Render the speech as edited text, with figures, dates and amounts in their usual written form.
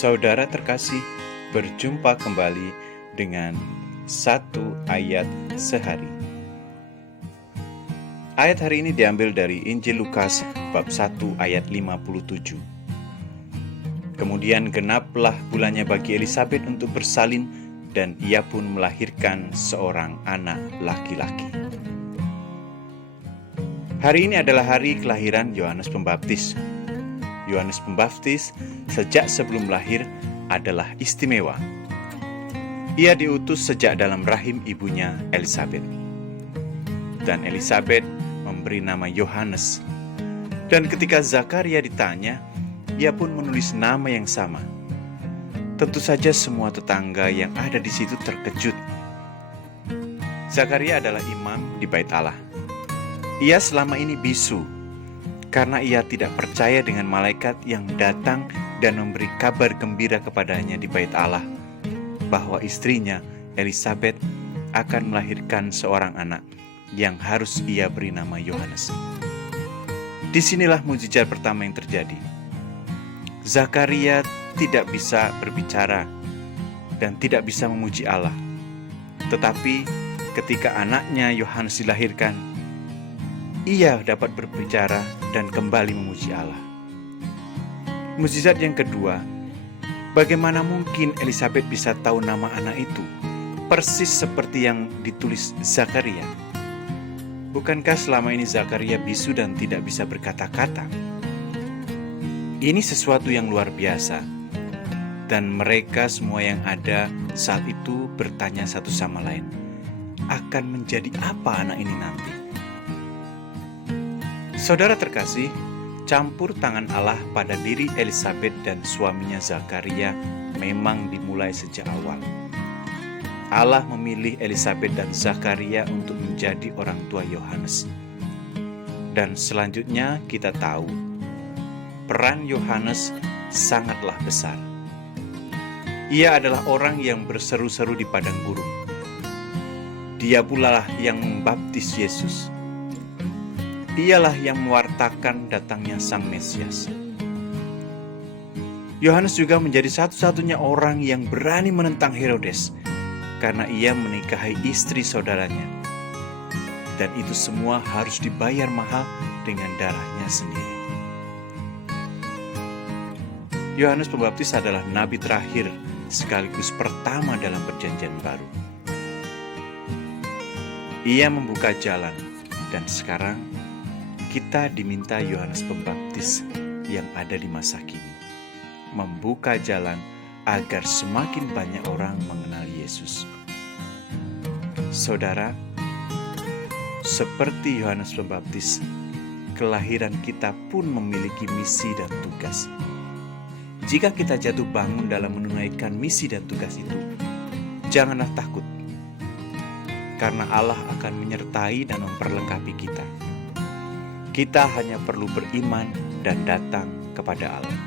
Saudara terkasih, berjumpa kembali dengan satu ayat sehari. Ayat hari ini diambil dari Injil Lukas bab 1 ayat 57. Kemudian genaplah bulannya bagi Elisabet untuk bersalin, dan ia pun melahirkan seorang anak laki-laki. Hari ini adalah hari kelahiran Yohanes Pembaptis. Yohanes Pembaptis sejak sebelum lahir adalah istimewa. Ia diutus sejak dalam rahim ibunya Elisabet. Dan Elisabet memberi nama Yohanes. Dan ketika Zakaria ditanya, ia pun menulis nama yang sama. Tentu saja semua tetangga yang ada di situ terkejut. Zakaria adalah imam di Bait Allah. Ia selama ini bisu karena ia tidak percaya dengan malaikat yang datang dan memberi kabar gembira kepadanya di Bait Allah bahwa istrinya Elisabet akan melahirkan seorang anak yang harus ia beri nama Yohanes. Disinilah mukjizat pertama yang terjadi. Zakaria tidak bisa berbicara dan tidak bisa memuji Allah. Tetapi ketika anaknya Yohanes dilahirkan, ia dapat berbicara dan kembali memuji Allah. Mukjizat yang kedua, bagaimana mungkin Elisabet bisa tahu nama anak itu persis seperti yang ditulis Zakaria? Bukankah selama ini Zakaria bisu dan tidak bisa berkata-kata? Ini sesuatu yang luar biasa. Dan mereka semua yang ada saat itu bertanya satu sama lain, akan menjadi apa anak ini nanti? Saudara terkasih, campur tangan Allah pada diri Elisabet dan suaminya Zakaria memang dimulai sejak awal. Allah memilih Elisabet dan Zakaria untuk menjadi orang tua Yohanes. Dan selanjutnya kita tahu, peran Yohanes sangatlah besar. Ia adalah orang yang berseru-seru di padang gurun. Dia pula lah yang membaptis Yesus. Ialah yang mewartakan datangnya Sang Mesias. Yohanes juga menjadi satu-satunya orang yang berani menentang Herodes karena ia menikahi istri saudaranya. Dan itu semua harus dibayar mahal dengan darahnya sendiri. Yohanes Pembaptis adalah nabi terakhir sekaligus pertama dalam Perjanjian Baru. Ia membuka jalan, dan sekarang kita diminta Yohanes Pembaptis yang ada di masa kini, membuka jalan agar semakin banyak orang mengenal Yesus. Saudara, seperti Yohanes Pembaptis, kelahiran kita pun memiliki misi dan tugas. Jika kita jatuh bangun dalam menunaikan misi dan tugas itu, janganlah takut, karena Allah akan menyertai dan memperlengkapi kita. Kita hanya perlu beriman dan datang kepada Allah.